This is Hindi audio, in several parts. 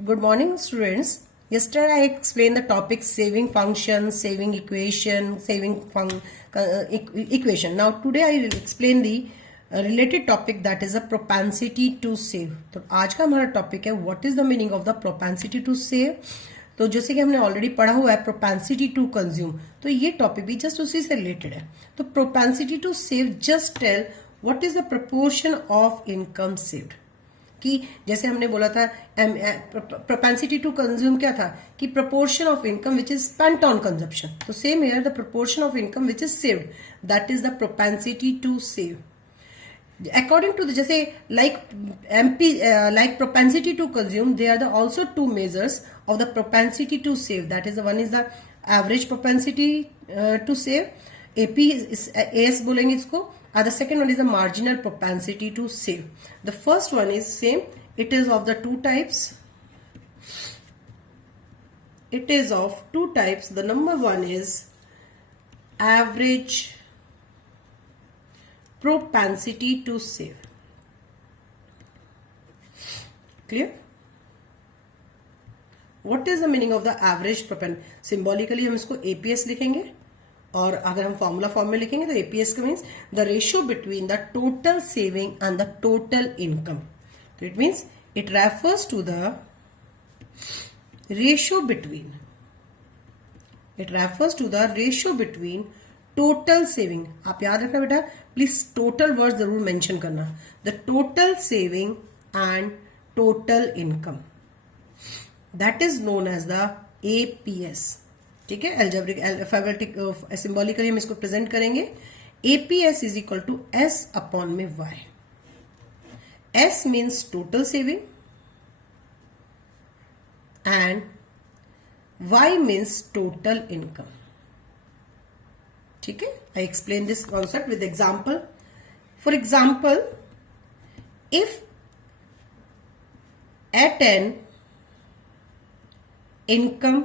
Good morning, students. Yesterday I explained the topic saving function, saving equation, equation. Now today I will explain the related topic, that is a propensity to save. तो आज का हमारा टॉपिक है what is the meaning of the propensity to save. तो जैसे कि हमने ऑलरेडी पढ़ा हुआ है प्रोपेंसिटी टू कंज्यूम, तो ये टॉपिक भी जस्ट उसी से रिलेटेड है. तो propensity to save just tell what is the proportion of income saved. कि जैसे हमने बोला था प्रोपेंसिटी टू कंज्यूम क्या था कि proportion of income which is spent on consumption. तो same here the proportion of income which is saved, that is the propensity to save. According to the जैसे like propensity to consume, there are the also two measures of the propensity to save. That is the one is the average propensity to save, AP AS बोलेंगे इसको. The second one is the marginal propensity to save. The first one is same. It is of the two types. It is of two types. The number one is average propensity to save. Clear? What is the meaning of the average propensity? Symbolically हम इसको APS लिखेंगे, और अगर हम फॉर्मूला फॉर्म में लिखेंगे तो एपीएस का means the ratio between the total saving and the total income. तो it means it refers to the ratio between total saving. आप याद रखना बेटा, प्लीज टोटल वर्ड जरूर मेंशन करना. The total saving and total income, that is known as the APS. ठीक है, एल्जेब्रिक अल्फाबेटिक सिंबॉलिकली हम इसको प्रेजेंट करेंगे. APS is equal to S upon में Y. S means total saving and Y means total income. ठीक है, I explain this concept with example. For example, if at an income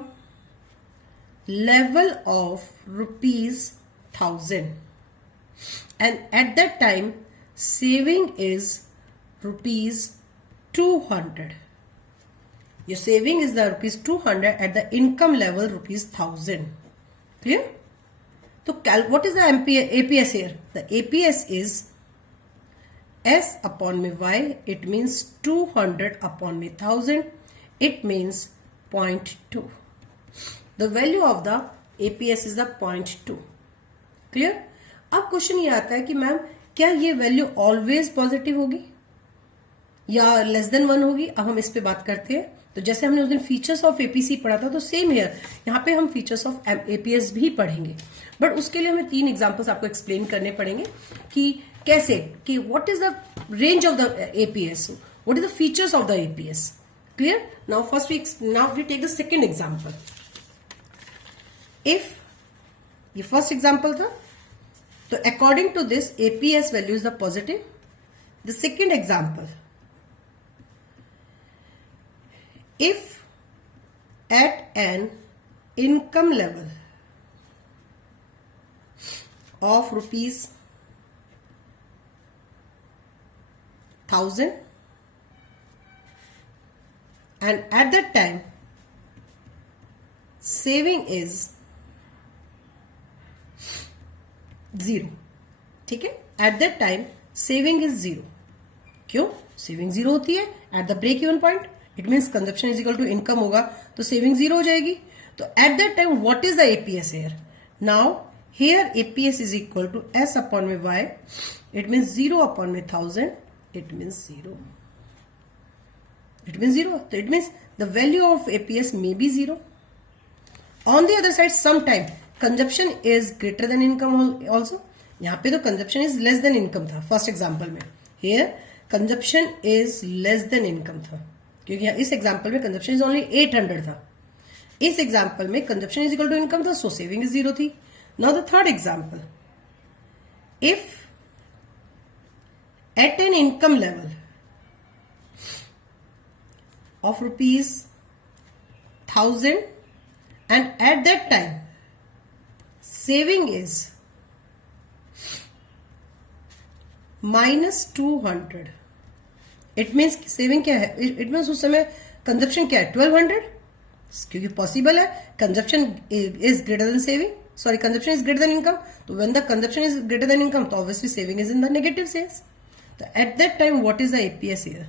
level of ₹1000 and at that time saving is ₹200. Your saving is the ₹200 at the income level ₹1000. Clear? So what is the APS here? The APS is S upon me Y. It means 200 upon me 1000. It means 0.2. The value of the APS is the 0.2. Clear? अब क्वेश्चन ये आता है कि मैम क्या ये वैल्यू ऑलवेज पॉजिटिव होगी या लेस देन 1 होगी. अब हम इस पे बात करते हैं. तो जैसे हमने उस दिन फीचर्स ऑफ एपीसी पढ़ा था, तो सेम हियर यहाँ पे हम फीचर्स ऑफ एपीएस भी पढ़ेंगे. बट उसके लिए हमें 3 एग्जांपल्स आपको एक्सप्लेन करने पड़ेंगे कि कैसे, कि what is the range of the APS, what is the features of the APS. Clear? Now now we take the second example. If ये फर्स्ट एग्जाम्पल था, तो according to this APS value is the positive. The second example, if at an income level of ₹1000 and at that time saving is 0. ठीक है, at that time saving is 0. क्यों सेविंग 0 होती है? At the break even point. It means consumption is equal to income होगा, तो सेविंग 0 हो जाएगी. तो at that time what is the APS here? Now here APS is equal to S upon में वाई. इट मीन्स 0 अपॉन में 1000. It means 0. तो it means the value of APS may B 0. On the other side sometime consumption is greater than income also. यहाँ पे तो consumption is less than income था फर्स्ट एग्जाम्पल में. Here consumption is less than income था, क्योंकि इस एग्जाम्पल में कंजप्शन इज ओनली 800 था. इस एग्जाम्पल में consumption is equal to income था, सो सेविंग इज 0 थी. Now the third example, if at an income level of ₹1000 and at that time saving is -200. It means saving क्या है? इट मीन्स उस समय कंजप्शन क्या है 1200, क्योंकि पॉसिबल है consumption is greater than saving, sorry consumption is greater than income. तो when the consumption is greater than income, तो obviously saving is in the negative sales. तो at that time what is the APS here?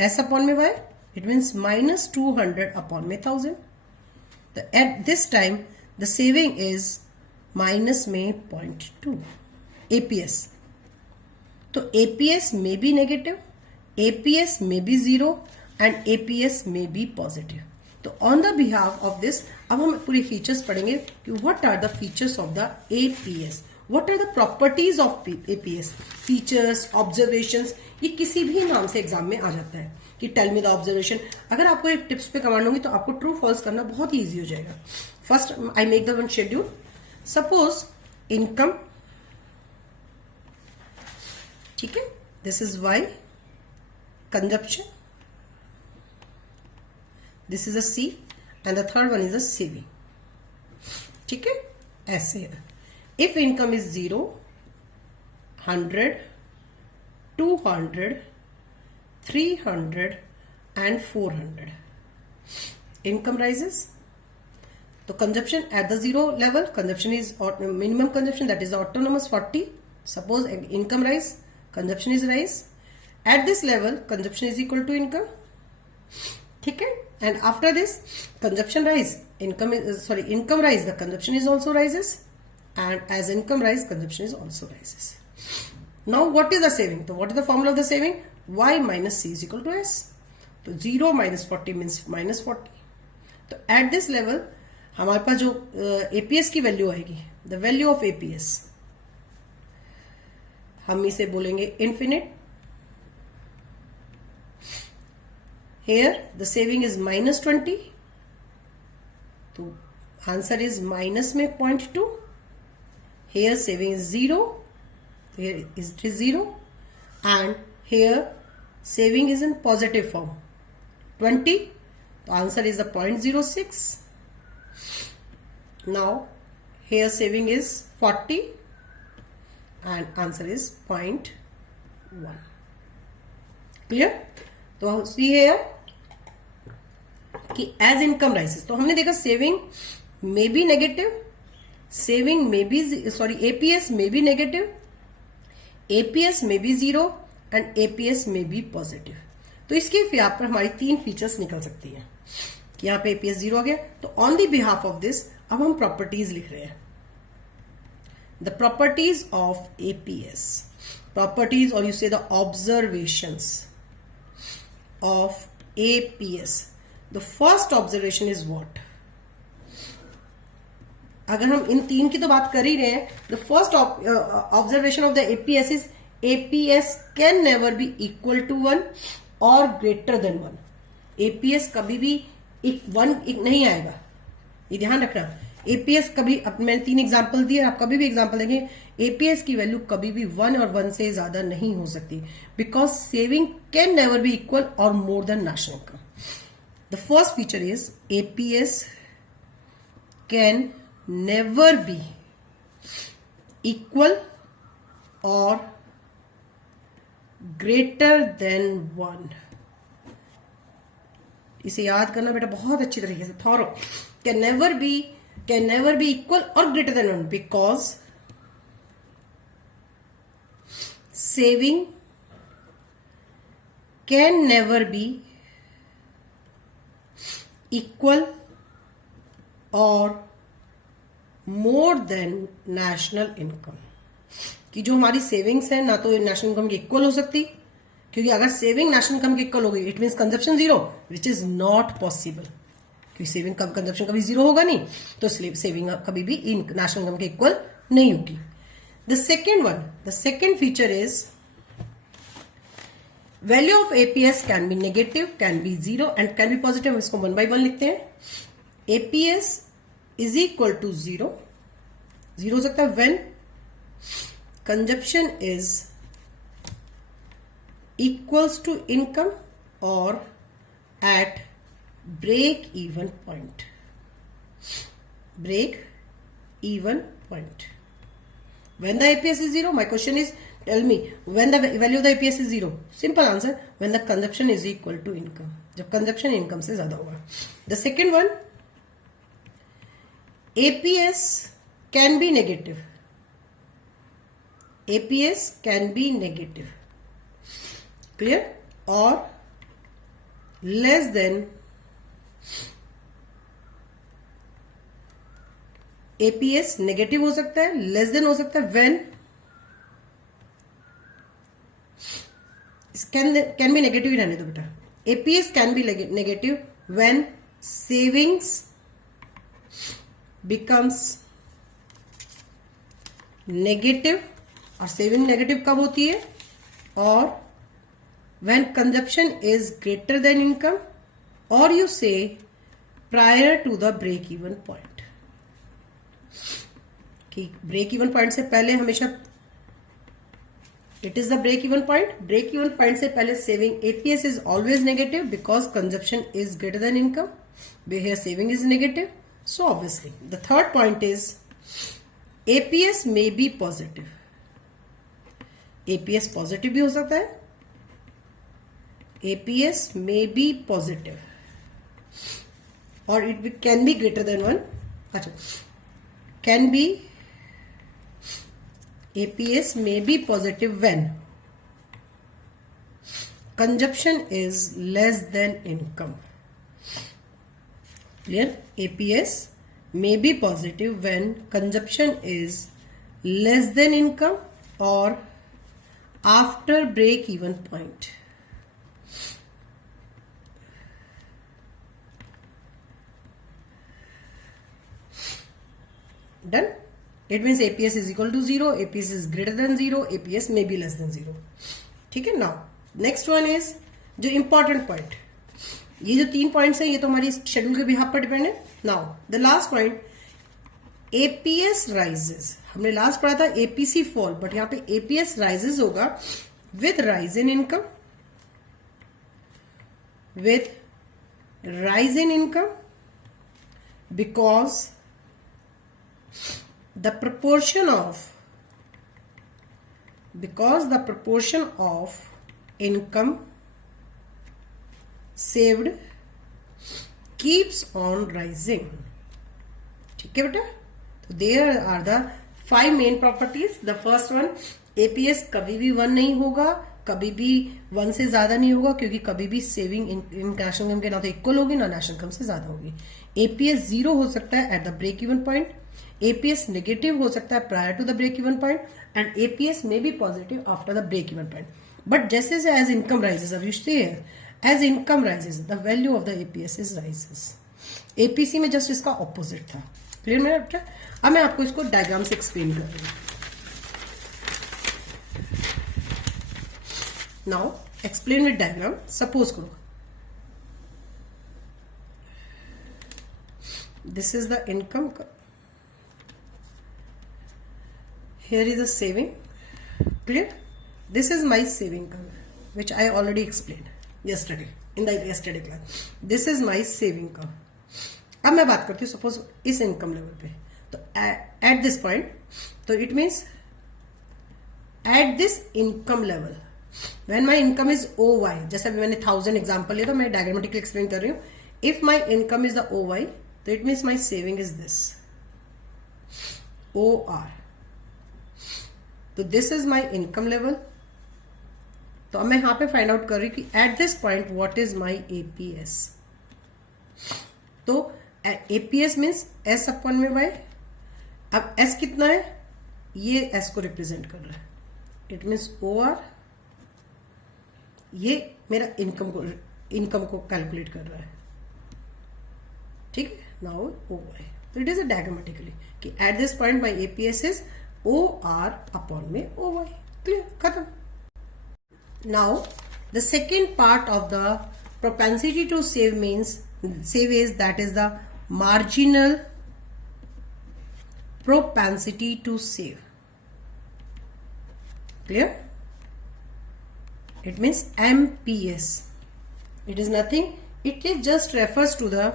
S upon में Y, it means minus 200 upon में 1000. तो at this time the saving is minus में 0.2 एपीएस. तो एपीएस में बी नेगेटिव, एपीएस में बी जीरो एंड एपीएस में बी पॉजिटिव. तो on the behalf of this अब हम पूरी फीचर्स पढ़ेंगे कि what are the features of the APS, what are the properties of APS. Features, observations, ये किसी भी नाम से एग्जाम में आ जाता है कि टेल मी द ऑब्जर्वेशन. अगर आपको एक टिप्स पे कमांड होंगी तो आपको ट्रू फॉल्स करना बहुत ही ईजी हो जाएगा. First I make the one schedule. Suppose income, ठीक है, this is Y. Consumption, this is a C and the third one is a saving. ठीक है, ऐसे है. If income is 0, 100, 200, 300 and 400, income rises. तो consumption at the zero level, consumption is minimum consumption, that is autonomous 40. Suppose income rise, consumption is rise. At this level, consumption is equal to income. ठीक है. And after this, consumption rise, income rise, the consumption is also rises, and as income rise, consumption is also rises. Now what is the saving? So what is the formula of the saving? Y minus C is equal to S. So 0 minus 40 means minus 40. तो at this level हमारे पास जो APS की वैल्यू आएगी, the value of APS, हम इसे बोलेंगे infinite. Here the saving is minus 20, तो आंसर is minus में 0.2. Here saving is 0, here it is 0, and here saving is in positive form 20, तो answer is the 0.06. Now here saving is 40 and answer is 0.1. Clear? तो see here कि एज इनकम राइसेस, तो हमने देखा सेविंग में भी नेगेटिव, सेविंग में भी एपीएस में भी नेगेटिव, एपीएस में भी जीरो एंड एपीएस में भी पॉजिटिव. तो इसके यहाँ पर हमारी 3 फीचर्स निकल सकती है कि यहाँ पे एपीएस जीरो हो गया. तो on the behalf of this अब हम प्रॉपर्टीज लिख रहे हैं. The properties of APS, properties और यू से the observations of APS. The first observation is what? अगर हम इन 3 की तो बात कर ही रहे हैं, the first observation of the APS is APS can never be equal to 1 or greater than 1. APS कभी भी 1 नहीं आएगा, ये ध्यान रखना. एपीएस कभी, अब मैंने 3 एग्जाम्पल दिए, आप कभी भी एग्जाम्पल देखें, एपीएस की वैल्यू कभी भी 1 और 1 से ज्यादा नहीं हो सकती, because saving can never be equal or more than national income. The first feature is APS can never be equal or greater than 1. इसे याद करना बेटा बहुत अच्छी तरीके से, thorough. Can never be equal or greater than 1 because saving can never be equal or more than national income. कि जो हमारी सेविंग्स है ना तो नेशनल इनकम की इक्वल हो सकती, क्योंकि अगर सेविंग नेशनल इनकम की इक्वल हो गई it means consumption zero, which is not possible, क्योंकि सेविंग कंजप्शन कभी जीरो होगा नहीं, तो इसलिए सेविंग कभी भी नेशनल इनकम के इक्वल नहीं होगी. The second feature is value of APS can be negative, can be zero and can be positive. हम इसको 1 by 1 लिखते हैं. APS is equal to zero हो सकता है when consumption is equals to income और at break even point. When the APS is zero, my question is, tell me when the value of the APS is zero. Simple answer, when the consumption is equal to income. जब कंजप्शन इनकम से ज्यादा होगा। The second one, APS can be negative, APS can be negative, clear, और लेस देन, एपीएस नेगेटिव हो सकता है, लेस देन हो सकता है व्हेन, कैन बी नेगेटिव ही रहने दो बेटा, APS can be negative when savings becomes negative, और सेविंग नेगेटिव कब होती है, और when consumption is greater than income, or you say prior to the break even point, कि break even point से पहले हमेशा it is the break even point, break even point से पहले saving APS is always negative because consumption is greater than income, where here saving is negative. So obviously the third point is APS may be positive, APS positive भी हो सकता है, APS may be positive, or it can be greater than 1. अच्छा, can be, APS may be positive when consumption is less than income. Clear? APS may be positive when consumption is less than income or after break even point. Done? It means APS is equal to 0, APS is greater than 0, APS may be less than 0. ठीक है? Now next one is जो important point, ये जो 3 पॉइंट्स हैं ये तो हमारी शेड्यूल के बिहाफ पर डिपेंड है. Now the last point, APS rises. हमने लास्ट पढ़ा था एपीसी फॉल, बट यहां पे एपीएस राइजेस होगा with rise in income, with rise in income, because the proportion of income saved keeps on rising. ठीक है बेटा? तो there are the 5 main properties. The first one, APS कभी भी 1 नहीं होगा, कभी भी 1 से ज्यादा नहीं होगा, क्योंकि कभी भी सेविंग इन नेशनल इनकम के ना तो इक्वल होगी ना नेशनल इनकम से ज्यादा होगी. APS 0 हो सकता है at the break even point, APS negative हो सकता है prior to the break even point, and APS may be positive after the break even point. But जैसे एज इनकम राइजेस, अब you see as income rises the value of the APS is rises. APC में जस्ट इसका ऑपोजिट था. क्लियर मेरा बेटा? अब मैं आपको इसको डायग्राम से एक्सप्लेन कर रही हूं. Now explain with diagram. Suppose करो this is the income, here is the saving. Clear? This is my saving curve, which I already explained yesterday in the yesterday class. This is my saving curve. अब मैं बात करती हूँ सपोज इस इनकम लेवल पे, तो एट दिस पॉइंट, तो it means at this income level when my income is OY, जैसे अभी मैंने 1000 एग्जाम्पल लिया, तो मैं डायग्रामेटिकली एक्सप्लेन कर रही हूँ. If my income is the OY, तो it means my saving is this OR. तो this is my income level. तो अब मैं यहां पे फाइंड आउट कर रही हूं कि at this point what is my APS. तो APS मीन्स S अपॉन में Y. अब S कितना है, ये S को रिप्रेजेंट कर रहा है. इट मीन्स OR, ये मेरा इनकम को कैलकुलेट कर रहा है. ठीक है? Now OY. तो इट इज अ डायग्रामेटिकली कि at this point my APS is OR upon में OY. क्लियर? खत्म. Now the second part of the propensity to save is that is the marginal propensity to save. Clear? It means MPS. It is nothing. It just refers to the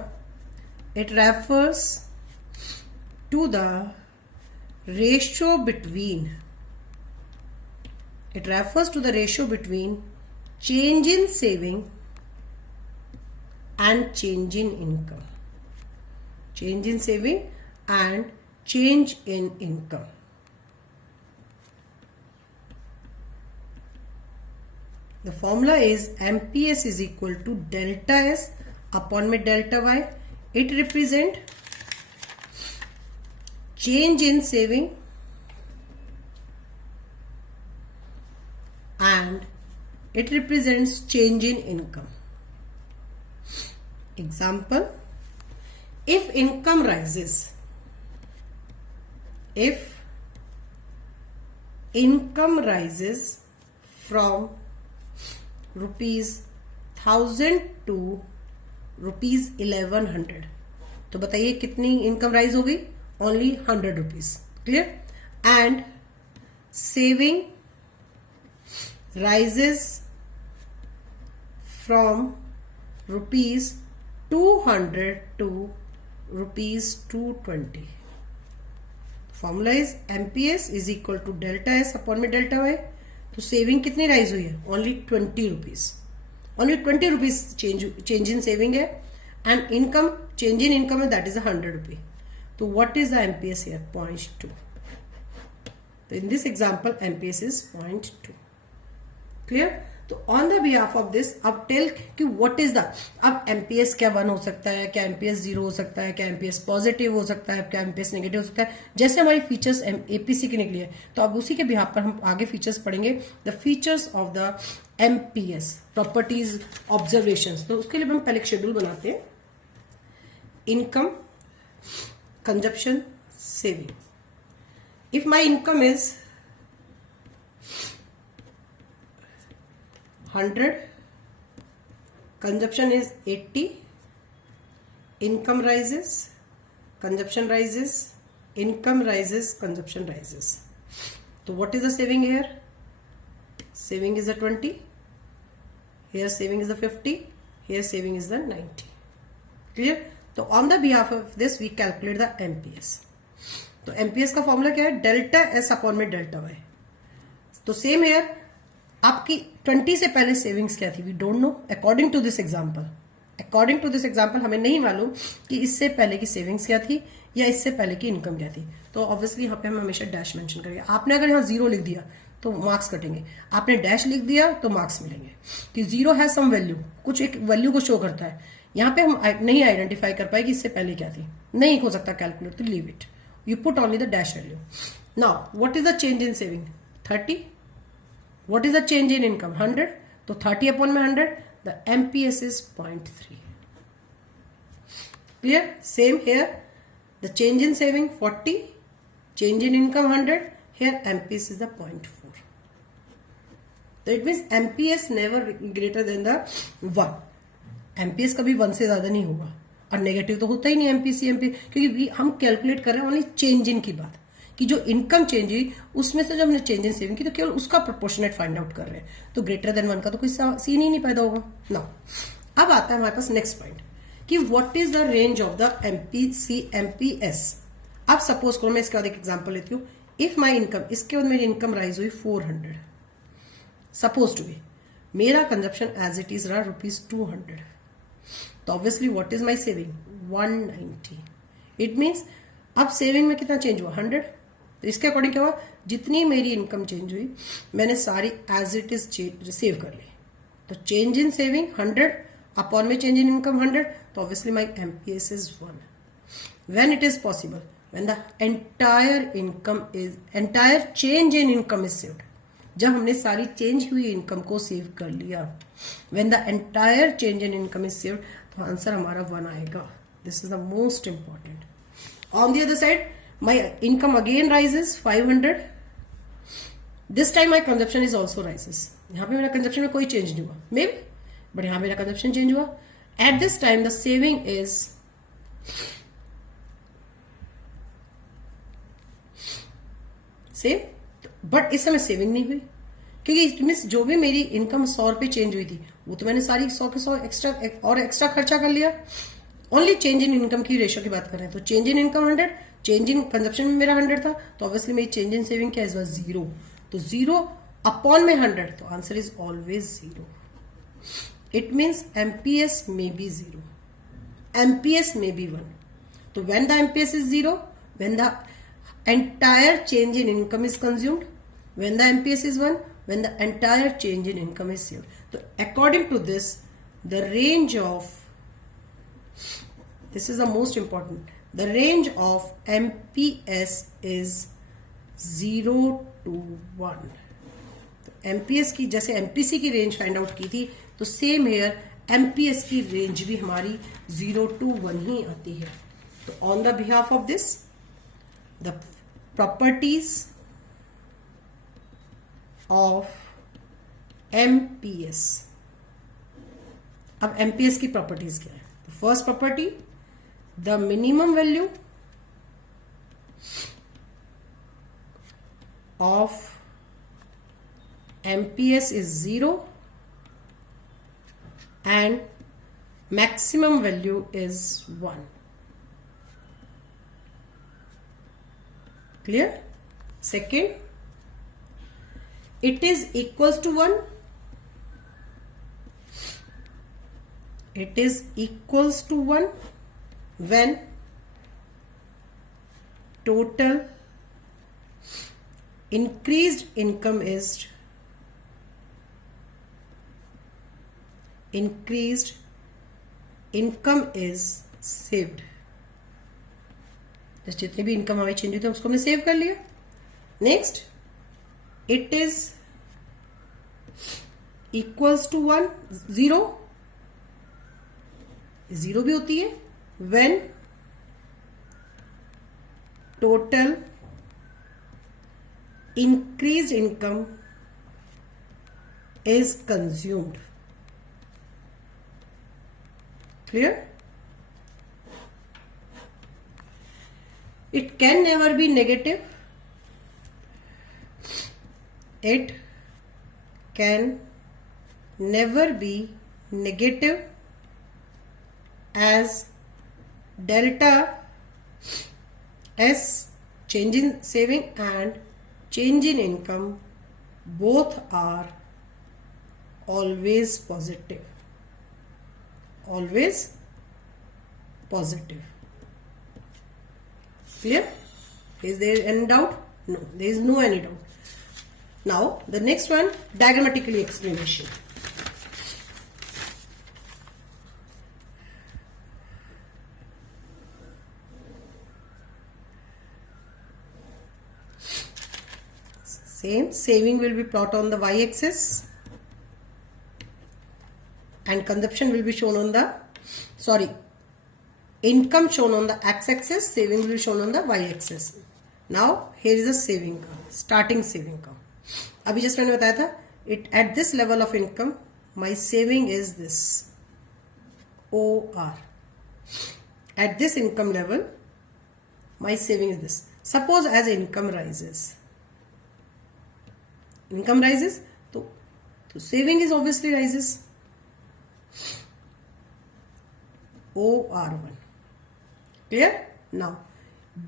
ratio between change in saving and change in income. Change in saving and change in income. The formula is MPS is equal to delta S upon में delta Y. It represent change in saving and it represents change in income. Example, if income rises, from ₹1000 to ₹1100, तो बताइए कितनी इनकम राइज होगी? Only ₹100. Clear? And saving rises from ₹200 to ₹220. Formula is MPS is equal to delta S upon में delta Y. तो सेविंग कितनी राइज हुई है? Only ₹20. Only ₹20 change in saving है and income change in income है, दैट इज ₹100. तो what is the MPS here? 0.2. तो in this example MPS is 0.2. Clear? तो on the behalf of this अब टेल कि व्हाट इज द, अब MPS क्या 1 हो सकता है, क्या MPS 0 हो सकता है, क्या MPS पॉजिटिव हो सकता है, क्या MPS नेगेटिव हो सकता है. जैसे हमारी फीचर्स APC की निकली है तो अब उसी के बिहाफ पर हम आगे फीचर्स पढ़ेंगे. The features of the MPS, properties, observations. तो उसके लिए हम पहले एक शेड्यूल बनाते हैं. Income, consumption, saving. If my income is 100, consumption is 80, income rises, consumption rises, income rises, consumption rises. So what is the saving here? Saving is the 20, here saving is the 50, here saving is the 90. Clear? So on the behalf of this we calculate the MPS. तो MPS का फॉर्मूला क्या है? डेल्टा S अपॉन में डेल्टा Y. तो सेम हेयर, आपकी 20 से पहले सेविंग्स क्या थी? We don't know. According to this example हमें नहीं मालूम कि इससे पहले की सेविंग्स क्या थी या इससे पहले की इनकम क्या थी. तो ऑब्वियसली यहाँ पे हम हमेशा डैश मेंशन करेंगे. आपने अगर यहाँ 0 लिख दिया तो मार्क्स कटेंगे, आपने डैश लिख दिया तो मार्क्स मिलेंगे कि 0 है सम वैल्यू, कुछ एक वैल्यू को शो करता है. यहाँ पे हम नहीं आइडेंटिफाई कर पाए कि इससे पहले क्या थी, नहीं हो सकता कैलकुलेट, तो leave it. You put only the dash value. Now what is the change in saving? 30. What is the change in income? 100. तो 30 upon में 100. The MPS is 0.3. Clear? Same here. The change in saving 40. Change in income 100. Here MPS is the 0.4. So it means MPS never greater than the 1. MPS कभी 1 से ज्यादा नहीं होगा और नेगेटिव तो होता ही नहीं MPC क्योंकि हम कैलकुलेट कर रहे हैं ओनली चेंज इन की बात, कि जो इनकम चेंज हुई उसमें से जब हमने चेंज इन सेविंग की तो केवल उसका प्रोपोर्शनेट फाइंड आउट कर रहे हैं. तो ग्रेटर देन 1 का तो कोई सीन ही नहीं पैदा होगा ना. अब आता है हमारे पास नेक्स्ट पॉइंट कि what is the range of the MPC MPS. अब सपोज करो, मैं इसके बाद एक एग्जांपल लेती हूँ. इफ माई इनकम, इसके बाद मेरी इनकम राइज हुई 400, सपोज टू बी. मेरा कंजप्शन एज इट इज रहा ₹200. तो obviously what is my saving? 190. It means अब सेविंग में कितना चेंज हुआ? 100. तो इसके अकॉर्डिंग क्या हुआ? जितनी मेरी इनकम चेंज हुई मैंने सारी एज इट इज सेव कर ली. तो चेंज इन सेविंग 100 अपॉन में चेंज इन इनकम 100. तो obviously my MPS is 1. When it is possible? When the entire change in income is saved. जब हमने सारी चेंज हुई इनकम को सेव कर लिया. When the entire change in income is saved, तो आंसर हमारा 1 आएगा. This is the most important. On the other side, my income again rises 500. This time my consumption is also rises. यहाँ पे मेरा consumption में कोई change नहीं हुआ, maybe, but यहाँ मेरा consumption change हुआ. At this time the saving is same, but इस समय saving नहीं हुई क्योंकि it means जो भी मेरी income 100 रुपये change हुई थी वो तो मैंने सारी 100 के 100 एक्स्ट्रा खर्चा कर लिया. ओनली चेंज इन इनकम की रेशियो की बात कर रहे हैं. तो change in income 100, change in consumption में मेरा 100 था, तो ऑब्वियसली मेरी चेंज इन सेविंग क्या है? 0. तो 0 अपॉन में 100, तो answer is always 0. it means MPS may be 0, MPS may be 1. So when the MPS is 0, when the entire change in income is consumed, when the MPS is 1, when the entire change in income is saved. So according to this, the range of, this is the most important, the range of MPS is 0 to 1. MPS की जैसे MPC की रेंज फाइंड आउट की थी, तो सेम हेयर MPS की रेंज भी हमारी 0 to 1 ही आती है. तो on the behalf of this, the properties of MPS. अब MPS की प्रॉपर्टीज क्या है? First property, the minimum value of MPS is 0 and maximum value is 1. Clear? Second, it is equals to 1. It is equals to 1 when total increased income is saved. जैसे जितनी भी इनकम हमारी चेंज हुई थी उसको हमने सेव कर लिया. Next, it is equals to 1, 0 भी होती है when total increased income is consumed. Clear? It can never be negative. It can never be negative as delta S, change in saving and change in income, both are always positive. Always positive. Clear? Is there any doubt? No, there is no any doubt. Now the next one, diagrammatically explanation. Same, saving will be plotted on the y-axis and consumption will be shown on the, income shown on the x-axis, saving will be shown on the y-axis. Now here is the saving curve, starting saving curve. अभी जस्ट मैंने बताया था, it at this level of income my saving is this OR. At this income level my saving is this. Suppose as income rises, तो saving is obviously rises. OR1. Clear? Now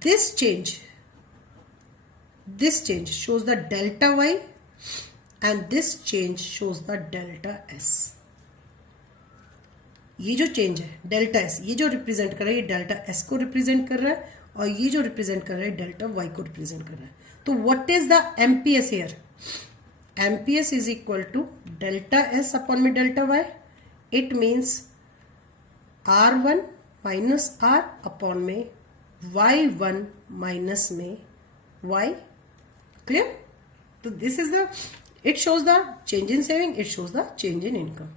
this change shows the delta Y and this change shows the delta S. ये जो चेंज है डेल्टा S, ये जो रिप्रेजेंट कर रहा है ये डेल्टा S को रिप्रेजेंट कर रहा है और ये जो रिप्रेजेंट कर रहा है डेल्टा Y को रिप्रेजेंट कर रहा है. तो what is the MPS here? MPS is equal to delta S upon में delta Y. It means R1 minus R upon में Y1 minus में Y. Clear? So this is the, it shows the change in saving, it shows the change in income.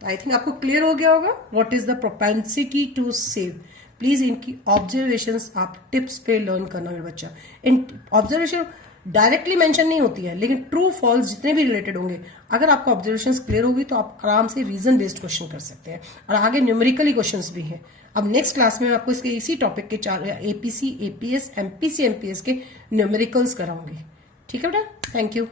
तो आई थिंक आपको क्लियर हो गया होगा what is the propensity to save. Please इनकी ऑब्जर्वेशंस आप टिप्स पे लर्न करना मेरे बच्चा. इन ऑब्जर्वेशन डायरेक्टली मेंशन नहीं होती है लेकिन ट्रू फॉल्स जितने भी रिलेटेड होंगे अगर आपको ऑब्जर्वेशंस क्लियर होगी तो आप आराम से रीजन बेस्ड क्वेश्चन कर सकते हैं और आगे न्यूमेरिकली क्वेश्चंस भी हैं. अब नेक्स्ट क्लास में मैं आपको इसके इसी टॉपिक के 4 एपीसी एपीएस एमपीसी एमपीएस के न्यूमेरिकल्स कराऊंगी. ठीक है बेटा, थैंक यू.